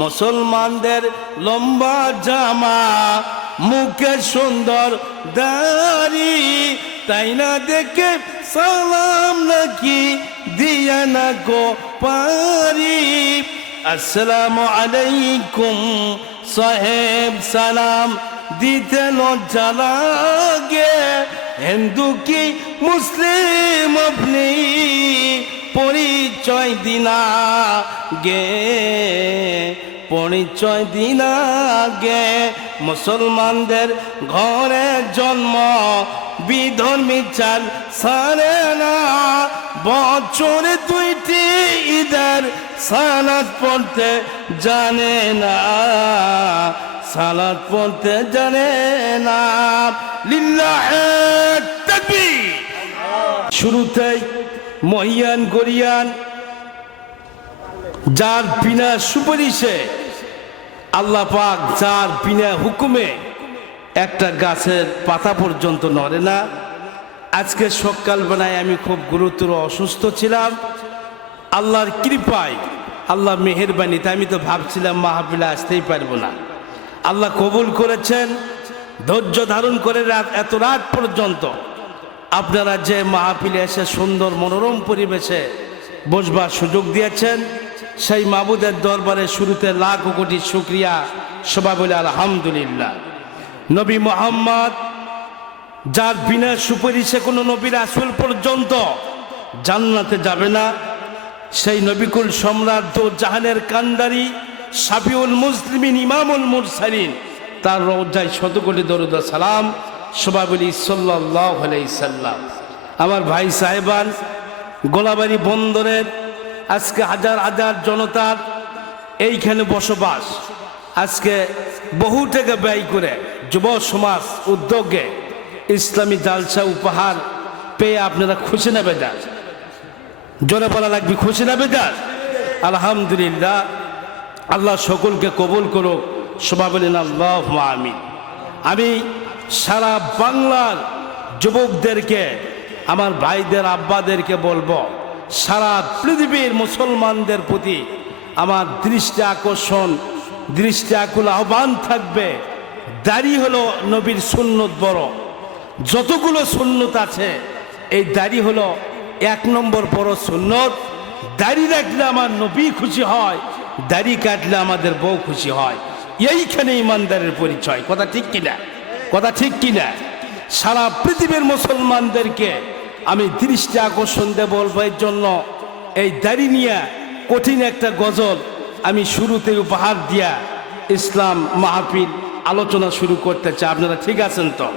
মুসলমানদের লম্বা জামা, মুখে সুন্দর দাড়ি, তাই না দেখে সালাম নাকি দিয়া না গো পারি। আসসালামু আলাইকুম সাহেব, সালাম দিতে লজ্জা লাগে। হিন্দু কি মুসলিম আপনি পরিচয় দিনা গে, পরিচয় দিনা গে। মুসলমানদের ঘরে জন্ম, বিধর্মী চাল সারে না। বছরে দুইটি ঈদের সালাত পড়তে জানে না, সালাত পড়তে জানে না। লিল্লাহি তাকবীর। শুরুতেই মহিয়ান গরিয়ান, যার বিনা সুপারিশে আল্লাহ পাক, যার বিনা হুকুমে একটা গাছের পাতা পর্যন্ত নড়ে না। আজকে সকালবেলায় আমি খুব গুরুতর অসুস্থ ছিলাম। আল্লাহর কৃপায়, আল্লাহ মেহেরবানিতে আমি তো ভাবছিলাম মাহফিলে আসতেই পারবো না। আল্লাহ কবুল করেছেন। ধৈর্য ধারণ করে এত রাত পর্যন্ত আপনারা যে মাহফিলে এসে সুন্দর মনোরম পরিবেশে বসবার সুযোগ দিয়েছেন, সেই মাবুদের দরবারে শুরুতে লাখ কোটি শুকরিয়া। সবাই বলে আলহামদুলিল্লাহ। নবী মুহাম্মদ, যার বিনা সুপারিশে কোনো নবী রাসূল পর্যন্ত জান্নাতে যাবে না, সেই নবিকুল সম্রাট দো জাহানের কান্ডারি শাফিউল মুসলিমিন ইমামুল মুরসালিন, তার রওজায় শত কোটি দরুদ ও সালাম। সবাই বলি সাল্লাল্লাহু আলাইহি সাল্লাম। আমার ভাই সাহেবান, গোলাবাড়ি বন্দরের আজকে হাজার হাজার জনতার এইখানে বসবাস। আজকে বহু টাকা ব্যয় করে যুব সমাজ উদ্যোগে ইসলামী জালসা উপহার পেয়ে আপনারা খুশি না বেজার? জোরে বলা লাগবে, খুশি না বেজার? আলহামদুলিল্লাহ। আল্লাহ সকলকে কবুল করুক। সবাই বলেন আল্লাহুম্মা আমিন। আমি সারা বাংলার যুবকদেরকে, আমার ভাইদের আব্বাদেরকে বলবো, সারা পৃথিবীর মুসলমানদের প্রতি আমার দৃষ্টি আকর্ষণ, দৃষ্টি আকুল আহ্বান থাকবে। দাড়ি হলো নবীর সুন্নত বড়। যতগুলো সুন্নত আছে, এই দাড়ি হলো এক নম্বর বড় সুন্নত। দাড়ি রাখলে আমার নবী খুশি হয়, দাড়ি কাটলে আমাদের বউ খুশি হয়। এইখানে ইমানদারের পরিচয়। কথা ঠিক কিনা? কথা ঠিক কিনা? সারা পৃথিবীর মুসলমানদেরকে আমি দৃষ্টি আকর্ষণ দিয়ে বলবো। এর জন্য এই দাড়ি নিয়ে কঠিন একটা গজল আমি শুরুতে উপহার দিয়া ইসলাম মাহফিল আলোচনা শুরু করতে চাই। আপনারা ঠিক আছেন তো?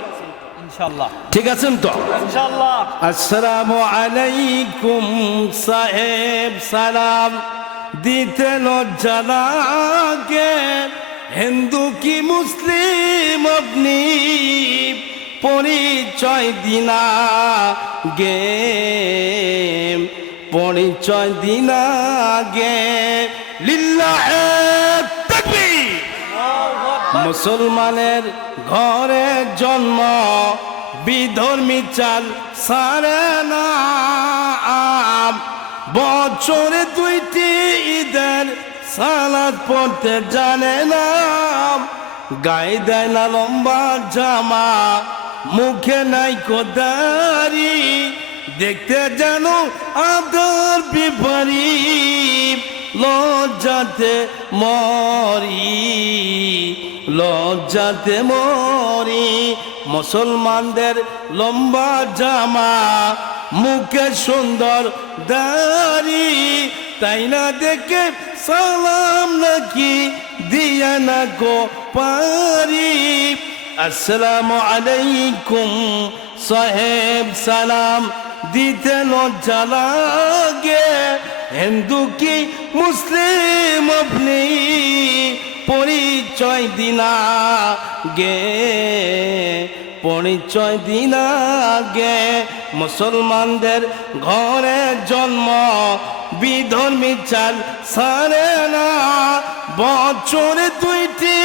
ইনশাআল্লাহ ঠিক আছেন তো? ইনশাআল্লাহ। আসসালামু আলাইকুম সাহেব, সালাম দিতে লজ্জা লাগে। হিন্দু কি মুসলিম আপনি পরিচয় দিনা গে, পরিচয় দিনা গে। লিল্লাহি তাকবীর। মুসলমানের ঘরে জন্ম, বিধর্মী চাল সারে না। বছরে দুইটি ঈদের সালাত পড়তে জানে না। গায়ে দেয় না লম্বা জামা, মুখে নাই দাড়ি, দেখতে যেন আদর বিপারি। লজ্জাতে মরি, লজ্জাতে মরি। মুসলমানদের লম্বা জামা, মুখে সুন্দর দাড়ি, তাই না দেখে সালাম নাকি দিয়া না গো পারি। আসসালামু আলাইকুম সাহেব, সালাম দিতে লজ্জা লাগে। হিন্দু কি মুসলিম আপনি পরিচয় দিনা গে, পরিচয় দিনা গে। মুসলমানদের ঘরে জন্ম, বিধর্মী চাল সারে না। বছরে দুইটি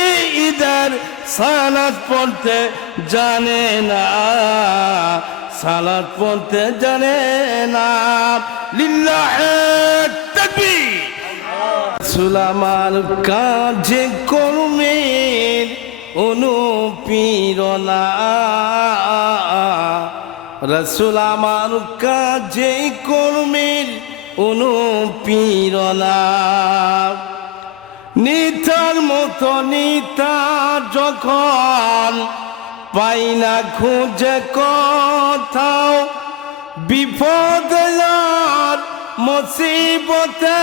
ঈদের সালাত পড়তে জানে না, সালাত পড়তে জানে না। লিল্লাহি তাকবীর। রসুল আমার কাজে কর্মের অনুপ্রেরণা, রসুল আমার কাজে কর্মের অনুপ্রেরণা। নিতার মতো নিতা যখন পাই না খুঁজে কোথাও, বিপদে আর মুসিবতে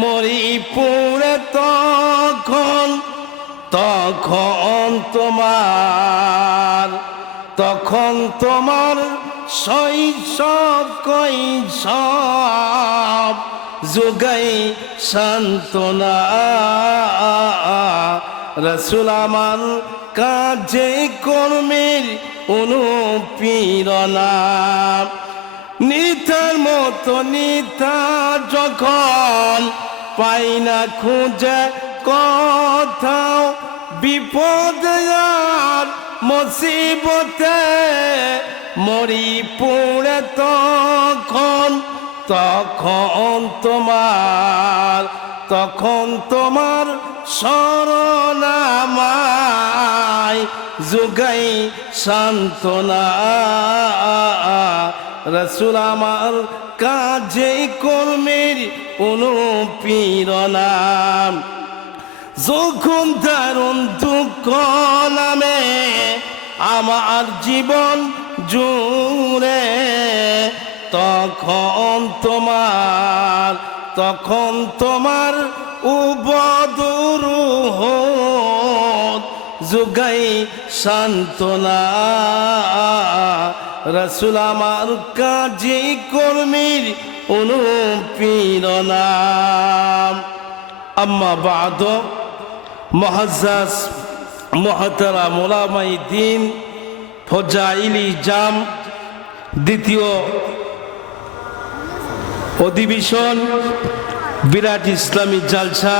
মরি পুরে তখন তোমার শৈশব কৈশব যোগাই সান্ত্বনা। রসুল আমার কাজে কর্মের অনুপ্রেরণা। নিতার মতো নিতা যখন পাই না খুঁজে কোথাও, বিপদে আর মুসিবতে মরি পুরে তখন তোমার শরণ আমায় যোগাই সান্ত্বনা। রসুল আমার কাজে কর্মের অনুপ্রেরণা। যখন দারুণ দুঃখ নামে আমার জীবন জুড়ে, তখন তোমার উপদরুহ যোগাই সান্ত্বনা। রসুল আমার কাজে কর্মের অনুপ্রেরণা। আম্মা বাদ, মুআজ্জাজ মুহতারাম উলামায়ে দ্বীন, ফজাইলি জাম দ্বিতীয় অধিবেশন বিরাট ইসলামী জালসা,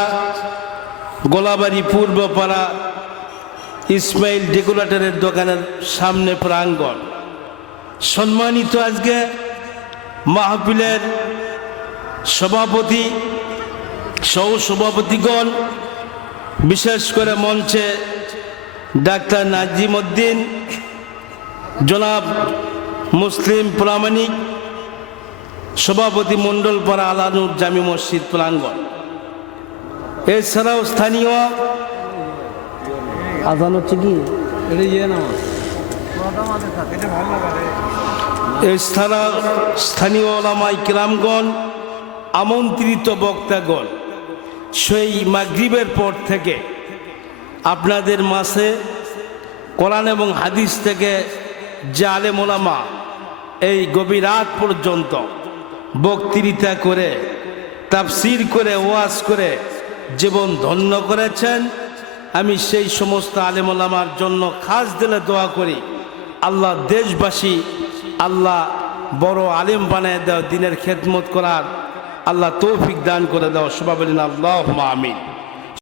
গোলাবাড়ি পূর্বপাড়া ইসমাইল ডেকোরেটরের দোকানের সামনে প্রাঙ্গণ। সম্মানিত আজকে মাহফিলের সভাপতি, সহসভাপতিগণ, বিশেষ করে মঞ্চে ডাক্তার নাজিম উদ্দিন, জনাব মুসলিম প্রামাণিক, সভাপতি মণ্ডলপাড়া আলানুর জামি মসজিদ প্রাঙ্গণ। এছাড়াও স্থানীয় আজান হচ্ছে কি স্থানীয় ওলামায়ে কিরামগণ, আমন্ত্রিত বক্তাগণ, সেই মাগরিবের পর থেকে আপনাদের মাঝে কোরআন এবং হাদিস থেকে যে আলেম ওলামা এই গভীর রাত পর্যন্ত বক্তৃতা করে, তাফসীর করে, ওয়াজ করে জীবন ধন্য করেছেন, আমি সেই সমস্ত আলেম ওলামার জন্য খাস দিলে দোয়া করি, আল্লাহ দেশবাসী আল্লাহ বড় আলেম বানায় দাও, দিনের খেদমত করার আল্লাহ তৌফিক দান করে দাও। সবাই বলেন আল্লাহুম্মা আমিন।